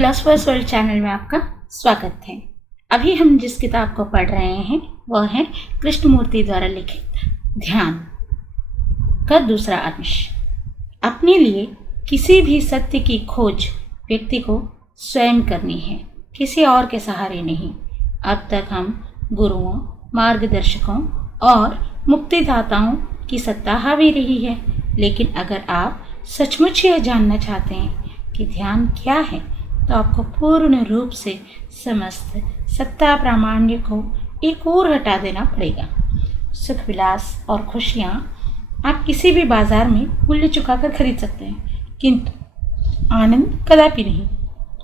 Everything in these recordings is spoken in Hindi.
फिलोसफर्स वर्ल्ड चैनल में आपका स्वागत है। अभी हम जिस किताब को पढ़ रहे हैं वह है कृष्णमूर्ति द्वारा लिखित ध्यान का दूसरा अंश। अपने लिए किसी भी सत्य की खोज व्यक्ति को स्वयं करनी है, किसी और के सहारे नहीं। अब तक हम गुरुओं, मार्गदर्शकों और मुक्तिदाताओं की सत्ता हावी रही है, लेकिन अगर आप सचमुच यह जानना चाहते हैं कि ध्यान क्या है तो आपको पूर्ण रूप से समस्त सत्ता प्रामाण्य को एक ओर हटा देना पड़ेगा। सुख विलास और खुशियाँ आप किसी भी बाजार में मूल्य चुकाकर खरीद सकते हैं, किंतु आनंद कदापि नहीं,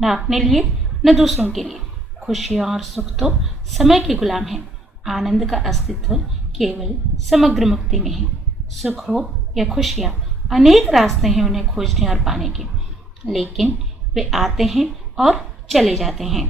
न अपने लिए न दूसरों के लिए। खुशियाँ और सुख तो समय के गुलाम हैं। आनंद का अस्तित्व केवल समग्र मुक्ति में है। सुख हो या खुशियाँ, अनेक रास्ते हैं उन्हें खोजने और पाने के, लेकिन वे आते हैं और चले जाते हैं।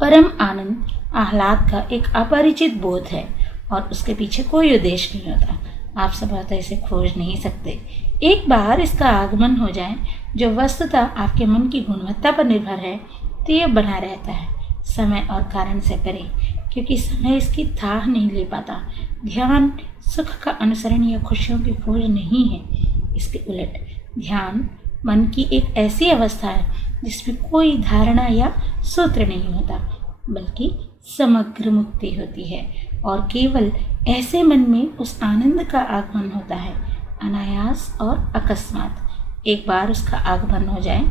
परम आनंद आह्लाद का एक अपरिचित बोध है और उसके पीछे कोई उद्देश्य नहीं होता। आप संभवतः इसे खोज नहीं सकते। एक बार इसका आगमन हो जाए, जो वस्तुतः आपके मन की गुणवत्ता पर निर्भर है, तो यह बना रहता है। समय और कारण से परे, क्योंकि समय इसकी थाह नहीं ले पाता। ध्यान सुख का अनुसरण या खुशियों की खोज नहीं है। इसके उलट ध्यान मन की एक ऐसी अवस्था है जिसमें कोई धारणा या सूत्र नहीं होता, बल्कि समग्र मुक्ति होती है। और केवल ऐसे मन में उस आनंद का आगमन होता है, अनायास और अकस्मात। एक बार उसका आगमन हो जाए,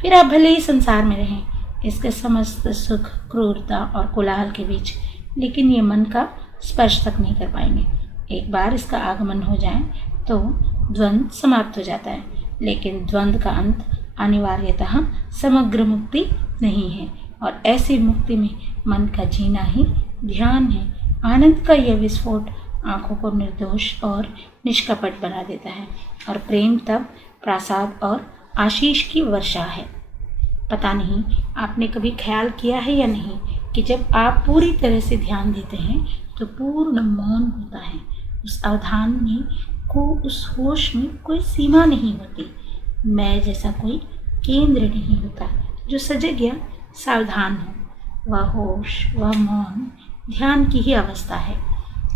फिर आप भले ही संसार में रहें, इसके समस्त सुख, क्रूरता और कोलाहल के बीच, लेकिन ये मन का स्पर्श तक नहीं कर पाएंगे। एक बार इसका आगमन हो जाए तो द्वंद्व समाप्त हो जाता है, लेकिन द्वंद्व का अंत अनिवार्यतः समग्र मुक्ति नहीं है। और ऐसी मुक्ति में मन का जीना ही ध्यान है। आनंद का यह विस्फोट आँखों को निर्दोष और निष्कपट बना देता है, और प्रेम तब प्रसाद और आशीष की वर्षा है। पता नहीं आपने कभी ख्याल किया है या नहीं कि जब आप पूरी तरह से ध्यान देते हैं तो पूर्ण मौन होता है। उस अवधान में उस होश में कोई सीमा नहीं होती। मैं जैसा कोई केंद्र नहीं होता जो सजग या सावधान हो। वह होश, वह मौन ध्यान की ही अवस्था है।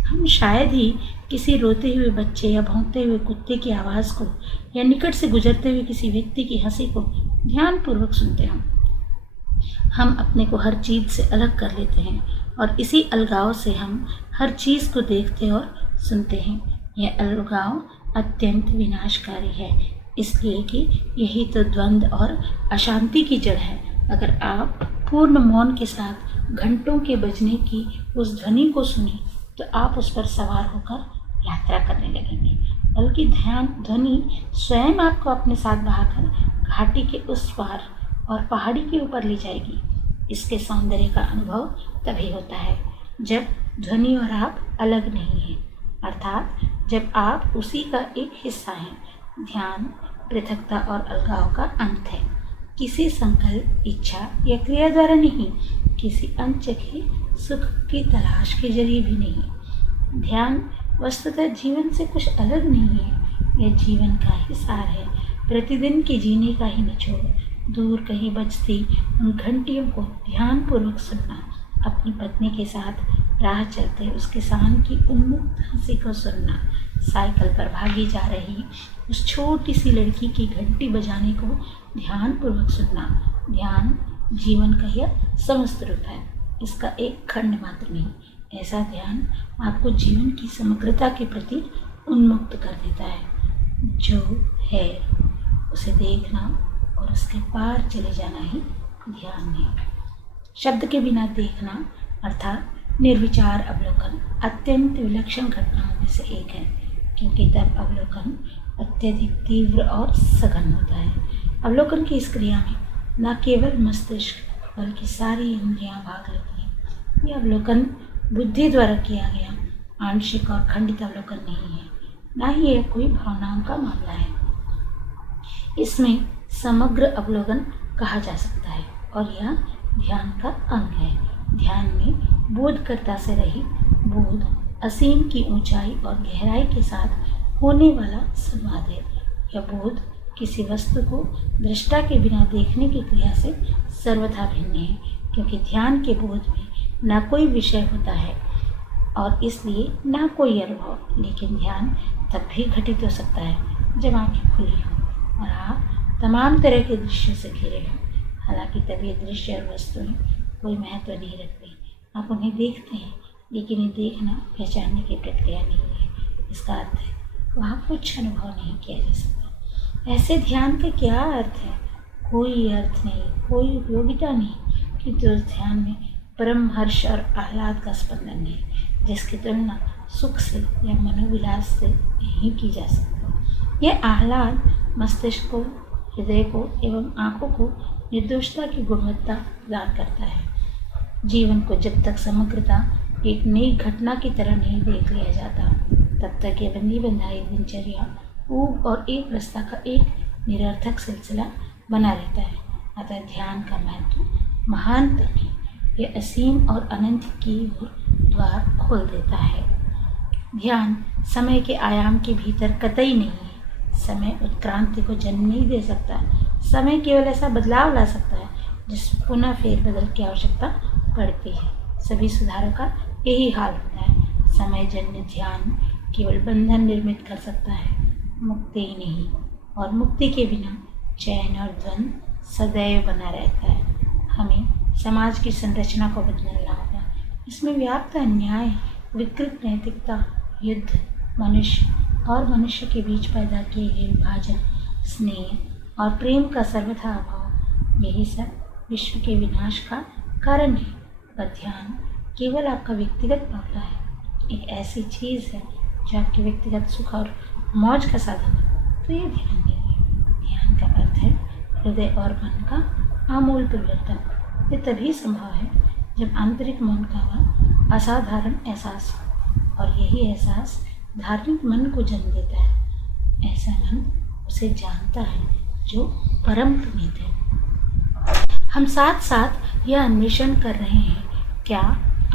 हम शायद ही किसी रोते हुए बच्चे या भौंकते हुए कुत्ते की आवाज़ को या निकट से गुजरते हुए किसी व्यक्ति की हंसी को ध्यानपूर्वक सुनते हों। हम अपने को हर चीज़ से अलग कर लेते हैं, और इसी अलगाव से हम हर चीज़ को देखते और सुनते हैं। यह अलगाव अत्यंत विनाशकारी है, इसलिए कि यही तो द्वंद्व और अशांति की जड़ है। अगर आप पूर्ण मौन के साथ घंटों के बजने की उस ध्वनि को सुने तो आप उस पर सवार होकर यात्रा करने लगेंगे, बल्कि ध्यान ध्वनि स्वयं आपको अपने साथ बहाकर घाटी के उस पार और पहाड़ी के ऊपर ले जाएगी। इसके सौंदर्य का अनुभव तभी होता है जब ध्वनि और आप अलग नहीं हैं, अर्थात जब आप उसी का एक हिस्सा हैं। ध्यान पृथकता और अलगाव का अंत है, किसी संकल्प, इच्छा या क्रिया द्वारा नहीं, किसी अनचखे सुख की तलाश के जरिए भी नहीं। ध्यान वस्तुतः जीवन से कुछ अलग नहीं है। यह जीवन का ही सार है, प्रतिदिन के जीने का ही निचोड़। दूर कहीं बजती उन घंटियों को ध्यानपूर्वक सुनना, अपनी पत्नी के साथ राह चलते उस किसान की उन्मुक्त हंसी को सुनना, साइकिल पर भागी जा रही उस छोटी सी लड़की की घंटी बजाने को ध्यानपूर्वक सुनना। ध्यान जीवन का यह समस्त रूप है, इसका एक खंड मात्र नहीं। ऐसा ध्यान आपको जीवन की समग्रता के प्रति उन्मुक्त कर देता है। जो है उसे देखना और उसके पार चले जाना ही ध्यान है। शब्द के बिना देखना अर्थात निर्विचार अवलोकन अत्यंत विलक्षण घटनाओं में से एक है, क्योंकि तब अवलोकन अत्यधिक तीव्र और सघन होता है। अवलोकन की इस क्रिया में न केवल मस्तिष्क बल्कि सारी इंद्रियां भाग लेती हैं। यह अवलोकन बुद्धि द्वारा किया गया आंशिक और खंडित अवलोकन नहीं है, न ही यह कोई भावनाओं का मामला है। इसमें समग्र अवलोकन कहा जा सकता है, और यह ध्यान का अंग है। ध्यान में बोधकर्ता से रहित बोध असीम की ऊंचाई और गहराई के साथ होने वाला संवाद है। यह बोध किसी वस्तु को दृष्टा के बिना देखने की क्रिया से सर्वथा भिन्न है, क्योंकि ध्यान के बोध में न कोई विषय होता है और इसलिए न कोई अनुभव। लेकिन ध्यान तब भी घटित हो सकता है जब आंखें खुली हों और आप तमाम तरह के दृश्यों से घिरे हों। हालांकि तब ये दृश्य और वस्तुएं कोई महत्व नहीं रखती। आप उन्हें देखते हैं, लेकिन ये देखना पहचानने की प्रक्रिया नहीं है। इसका अर्थ है वहाँ कुछ अनुभव नहीं किया जा सकता। ऐसे ध्यान का क्या अर्थ है? कोई अर्थ नहीं, कोई उपयोगिता नहीं, किंतु उस ध्यान में परम हर्ष और आह्लाद का स्पंदन है, जिसकी तुलना सुख से या मनोविलास से नहीं की जा सकती। यह आह्लाद मस्तिष्क को, हृदय को एवं आँखों को निर्दोषता की गुणवत्ता प्रदान करता है। जीवन को जब तक समग्रता एक नई घटना की तरह नहीं देख लिया जाता, तब तक यह बंदी बंधाई दिनचर्या, ऊब और एक रास्ता का एक निरर्थक सिलसिला बना रहता है। अतः ध्यान का महत्व महानतम है। यह असीम और अनंत की द्वार खोल देता है। ध्यान समय के आयाम के भीतर कतई नहीं है। समय उत्क्रांति को जन्म नहीं दे सकता। समय केवल ऐसा बदलाव ला सकता है जिस पुनः फेरबदल की आवश्यकता पड़ती है। सभी सुधारों का यही हाल होता है। समय जन्य ध्यान केवल बंधन निर्मित कर सकता है, मुक्ति ही नहीं। और मुक्ति के बिना चैन और द्वंद्व सदैव बना रहता है। हमें समाज की संरचना को बदलना होगा। इसमें व्याप्त अन्याय, विकृत नैतिकता, युद्ध, मनुष्य और मनुष्य के बीच पैदा किए गए विभाजन, स्नेह और प्रेम का सर्वथा अभाव, यही सब विश्व के विनाश का कारण है। पर ध्यान केवल आपका व्यक्तिगत मामला है, एक ऐसी चीज़ है जो आपके व्यक्तिगत सुख और मौज का साधन है, तो ये ध्यान नहीं है। ध्यान का अर्थ है हृदय और मन का आमूल परिवर्तन। ये तभी संभव है जब आंतरिक मन का वह असाधारण एहसास हो, और यही एहसास धार्मिक मन को जन्म देता है। ऐसा मन उसे जानता है जो परम पुनीत है। हम साथ साथ यह अन्वेषण कर रहे हैं, क्या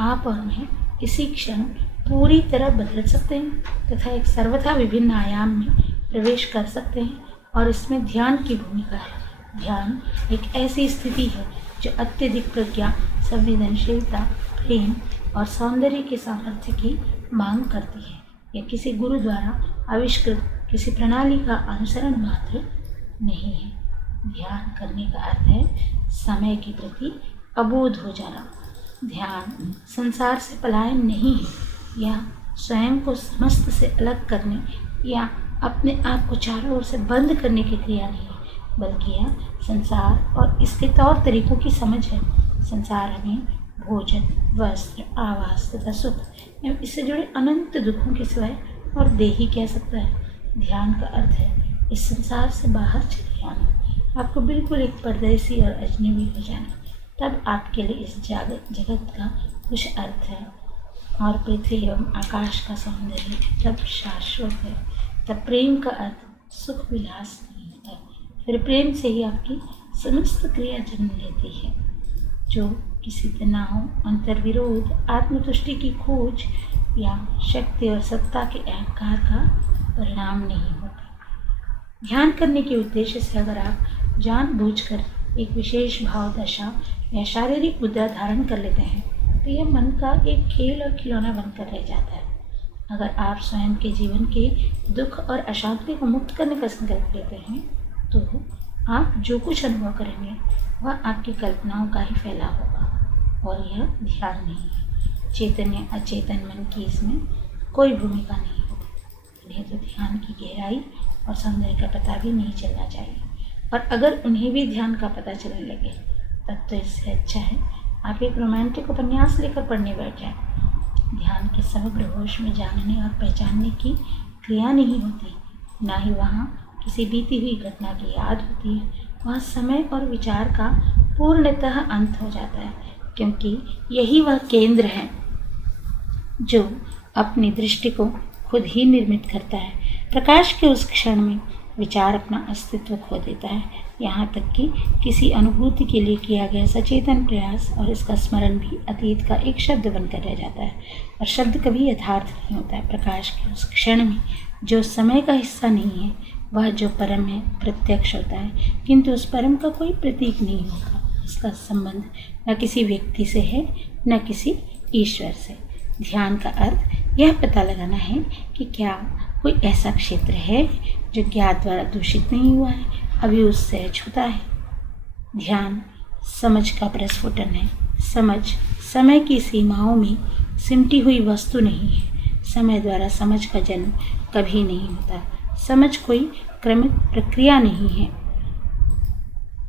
आप और मैं इसी क्षण पूरी तरह बदल सकते हैं तथा एक सर्वथा विभिन्न आयाम में प्रवेश कर सकते हैं, और इसमें ध्यान की भूमिका है। ध्यान एक ऐसी स्थिति है जो अत्यधिक प्रज्ञा, संवेदनशीलता, प्रेम और सौंदर्य के सामर्थ्य की मांग करती है। यह किसी गुरु द्वारा आविष्कृत किसी प्रणाली का अनुसरण मात्र नहीं है। ध्यान करने का अर्थ है समय के प्रति अबोध हो जाना। ध्यान संसार से पलायन नहीं है, या स्वयं को समस्त से अलग करने या अपने आप को चारों ओर से बंद करने की क्रिया नहीं है, बल्कि यह संसार और इसके तौर तरीकों की समझ है। संसार हमें भोजन, वस्त्र, आवास तथा सुख एवं इससे जुड़े अनंत दुखों के सिवाय और दे ही कह सकता है। ध्यान का अर्थ है इस संसार से बाहर चले आना, आपको बिल्कुल एक परदेसी और अजनबी हो जाना। तब आपके लिए इस जगत का कुछ अर्थ है, और पृथ्वी एवं आकाश का सौंदर्य तब शाश्वत है। तब प्रेम का अर्थ सुख विलास नहीं होता। फिर प्रेम से ही आपकी समस्त क्रिया जन्म लेती है, जो किसी तनाव, अंतर्विरोध, आत्मतुष्टि की खोज या शक्ति और सत्ता के अहंकार का परिणाम नहीं होती। ध्यान करने के उद्देश्य से अगर आप जानबूझकर एक विशेष भाव दशा या शारीरिक मुद्रा धारण कर लेते हैं, तो यह मन का एक खेल और खिलौना बनकर रह जाता है। अगर आप स्वयं के जीवन के दुख और अशांति को मुक्त करने का संकल्प लेते हैं, तो आप जो कुछ अनुभव करेंगे वह आपकी कल्पनाओं का ही फैलाव होगा, और यह ध्यान नहीं है। चेतन या अचेतन मन की इसमें कोई भूमिका नहीं होती। उन्हें तो ध्यान की गहराई और सौंदर्य का पता भी नहीं चलना चाहिए, और अगर उन्हें भी ध्यान का पता चलने लगे, तब तो इससे अच्छा है आप एक रोमांटिक उपन्यास लेकर पढ़ने बैठ जाएं। ध्यान के समग्र होश में जानने और पहचानने की क्रिया नहीं होती, ना ही वहाँ किसी बीती हुई घटना की याद होती है। वहाँ समय और विचार का पूर्णतः अंत हो जाता है, क्योंकि यही वह केंद्र है जो अपनी दृष्टि को खुद ही निर्मित करता है। प्रकाश के उस क्षण में विचार अपना अस्तित्व खो देता है, यहाँ तक कि किसी अनुभूति के लिए किया गया सचेतन प्रयास और इसका स्मरण भी अतीत का एक शब्द बनकर रह जाता है, और शब्द कभी यथार्थ नहीं होता है। प्रकाश के उस क्षण में जो समय का हिस्सा नहीं है, वह जो परम है प्रत्यक्ष होता है, किंतु उस परम का कोई प्रतीक नहीं होता। इसका संबंध न किसी व्यक्ति से है न किसी ईश्वर से। ध्यान का अर्थ यह पता लगाना है कि क्या कोई ऐसा क्षेत्र है जो ज्ञात द्वारा दूषित नहीं हुआ है, अभी उससे छूता है। ध्यान समझ का प्रस्फुटन है। समझ समय की सीमाओं में सिमटी हुई वस्तु नहीं है। समय द्वारा समझ का जन्म कभी नहीं होता। समझ कोई क्रमिक प्रक्रिया नहीं है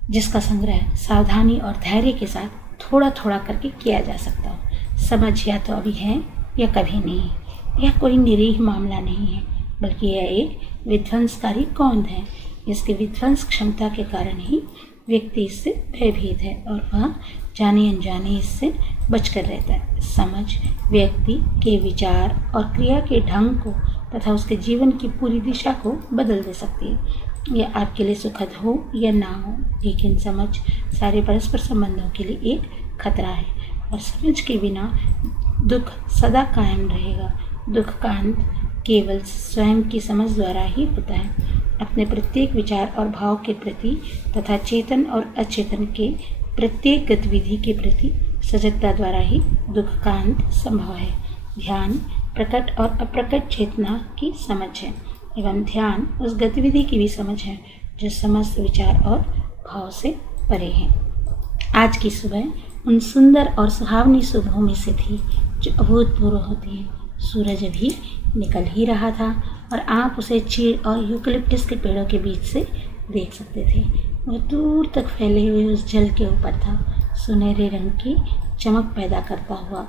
जिसका संग्रह सावधानी और धैर्य के साथ थोड़ा थोड़ा करके किया जा सकता हो। समझ या तो अभी है या कभी नहीं। यह कोई निरीह मामला नहीं है, बल्कि यह एक विध्वंसकारी कौंध है, जिसकी विध्वंस क्षमता के कारण ही व्यक्ति इससे भयभीत है और वह जाने अनजाने इससे बचकर रहता है। समझ व्यक्ति के विचार और क्रिया के ढंग को तथा उसके जीवन की पूरी दिशा को बदल दे सकती है। यह आपके लिए सुखद हो या ना हो, लेकिन समझ सारे परस्पर संबंधों के लिए एक खतरा है और समझ के बिना दुख सदा कायम रहेगा। दुख का अंत केवल स्वयं की समझ द्वारा ही होता है। अपने प्रत्येक विचार और भाव के प्रति तथा चेतन और अचेतन के प्रत्येक गतिविधि के प्रति सजगता द्वारा ही दुख का अंत संभव है। ध्यान प्रकट और अप्रकट चेतना की समझ है एवं ध्यान उस गतिविधि की भी समझ है जो समस्त विचार और भाव से परे है। आज की सुबह उन सुंदर और सुहावनी सुबहों में से थी जो अभूतपूर्व होती हैं। सूरज अभी निकल ही रहा था और आप उसे चीड़ और यूकलिप्टस के पेड़ों के बीच से देख सकते थे। वह दूर तक फैले हुए उस जल के ऊपर था, सुनहरे रंग की चमक पैदा करता हुआ।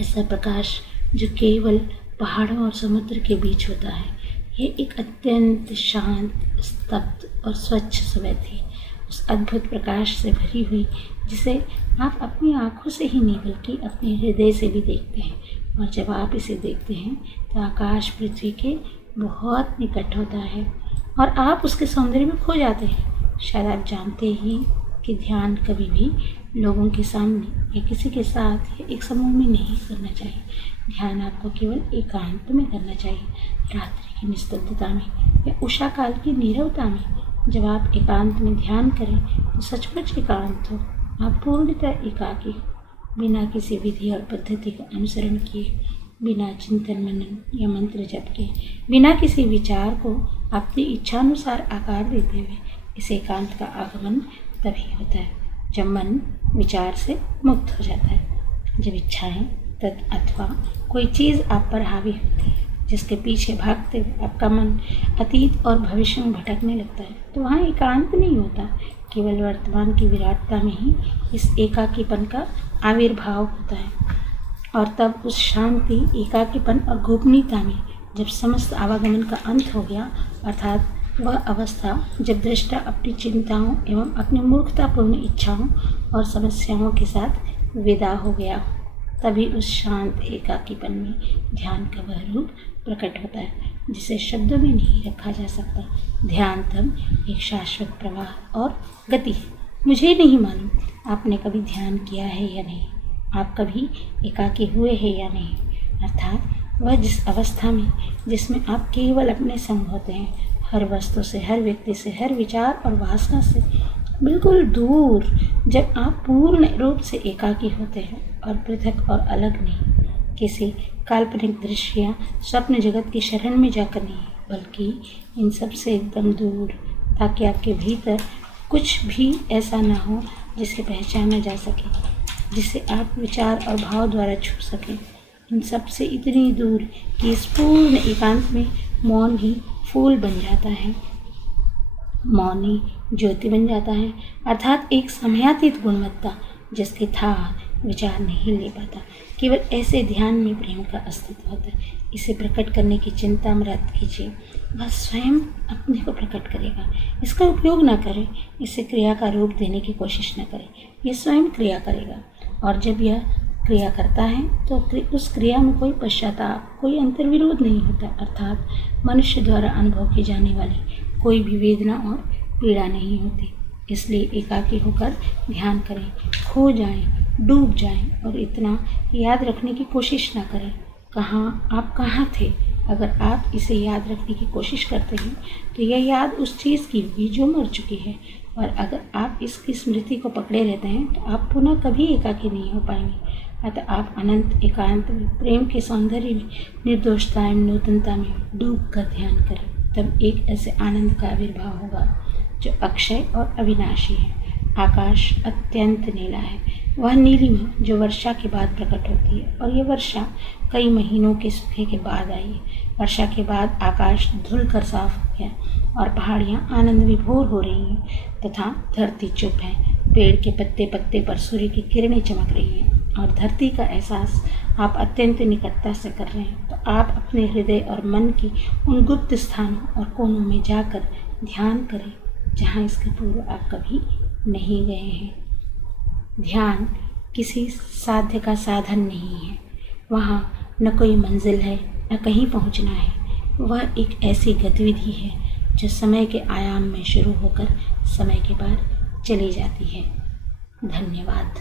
ऐसा प्रकाश जो केवल पहाड़ों और समुद्र के बीच होता है। यह एक अत्यंत शांत, स्तब्ध और स्वच्छ सुबह थी, उस अद्भुत प्रकाश से भरी हुई जिसे आप अपनी आँखों से ही नहीं बल्कि अपने हृदय से भी देखते हैं। और जब आप इसे देखते हैं तो आकाश पृथ्वी के बहुत निकट होता है और आप उसके सौंदर्य में खो जाते हैं। शायद आप जानते ही कि ध्यान कभी भी लोगों के सामने या किसी के साथ या एक समूह में नहीं करना चाहिए। ध्यान आपको केवल एकांत में करना चाहिए, रात्रि की निस्तब्धता में या उषा काल की नीरवता में। जब आप एकांत में ध्यान करें तो सचमुच एकांत हो, आप पूर्णतः एकाकी, बिना किसी विधि और पद्धति का अनुसरण किए, बिना चिंतन मनन या मंत्र जप के, बिना किसी विचार को अपनी इच्छानुसार आकार देते हुए इस एकांत का आगमन तभी होता है जब मन विचार से मुक्त हो जाता है। जब इच्छाएं अथवा कोई चीज़ आप पर हावी होती है जिसके पीछे भागते हुए आपका मन अतीत और भविष्य में भटकने लगता है, तो वहाँ एकांत नहीं होता, केवल वर्तमान की विराटता में ही इस एकाकीपन का आविर्भाव होता है। और तब उस शांति, एकाकीपन और गोपनीयता में जब समस्त आवागमन का अंत हो गया, अर्थात वह अवस्था जब दृष्टा अपनी चिंताओं एवं अपनी मूर्खतापूर्ण इच्छाओं और समस्याओं के साथ विदा हो गया, तभी उस शांत एकाकीपन में ध्यान का वह रूप प्रकट होता है जिसे शब्दों में नहीं रखा जा सकता। ध्यान तब एक शाश्वत प्रवाह और गति है। मुझे नहीं मालूम आपने कभी ध्यान किया है या नहीं, आप कभी एकाकी हुए हैं या नहीं, अर्थात वह जिस अवस्था में जिसमें आप केवल अपने संग होते हैं, हर वस्तु से, हर व्यक्ति से, हर विचार और वासना से बिल्कुल दूर, जब आप पूर्ण रूप से एकाकी होते हैं और पृथक और अलग नहीं, किसी काल्पनिक दृश्य या स्वप्न जगत की शरण में जाकर नहीं, बल्कि इन सब से एकदम दूर, ताकि आपके भीतर कुछ भी ऐसा ना हो जिसे पहचाना जा सके, जिसे आप विचार और भाव द्वारा छू सकें। इन सब से इतनी दूर कि इस पूर्ण एकांत में मौन ही फूल बन जाता है, मौन ही ज्योति बन जाता है, अर्थात एक समयातीत गुणवत्ता जिसके था विचार नहीं ले पाता। केवल ऐसे ध्यान में प्रेम का अस्तित्व होता है। इसे प्रकट करने की चिंता मत कीजिए, वह स्वयं अपने को प्रकट करेगा। इसका उपयोग ना करें, इसे क्रिया का रूप देने की कोशिश न करें, यह स्वयं क्रिया करेगा। और जब यह क्रिया करता है तो उस क्रिया में कोई पश्चाताप, कोई अंतर्विरोध नहीं होता, अर्थात मनुष्य द्वारा अनुभव की जाने वाली कोई भी वेदना और पीड़ा नहीं होती। इसलिए एकाकी होकर ध्यान करें, खो जाएं, डूब जाएं और इतना याद रखने की कोशिश ना करें आप कहाँ थे अगर आप इसे याद रखने की कोशिश करते हैं तो यह याद उस चीज़ की होगी जो मर चुकी है, और अगर आप इसकी स्मृति को पकड़े रहते हैं तो आप पुनः कभी एकाकी नहीं हो पाएंगे। अतः आप अनंत एकांत में, प्रेम के सौंदर्य में, निर्दोषता एवं नूतनता में डूब कर ध्यान करें। तब एक ऐसे आनंद का आविर्भाव होगा जो अक्षय और अविनाशी है। आकाश अत्यंत नीला है, वह नीलिमा जो वर्षा के बाद प्रकट होती है, और यह वर्षा कई महीनों के सूखे के बाद आई है। वर्षा के बाद आकाश धुल कर साफ हो गया और पहाड़ियाँ आनंद विभोर हो रही हैं तथा धरती चुप है। पेड़ के पत्ते पत्ते पर सूर्य की किरणें चमक रही हैं और धरती का एहसास आप अत्यंत निकटता से कर रहे हैं। तो आप अपने हृदय और मन की उन गुप्त स्थानों और कोनों में जाकर ध्यान करें जहाँ इसके पूर्व आप कभी नहीं गए हैं। ध्यान किसी साध्य का साधन नहीं है, वहाँ न कोई मंजिल है न कहीं पहुँचना है। वह एक ऐसी गतिविधि है जो समय के आयाम में शुरू होकर समय के बाद चली जाती है। धन्यवाद।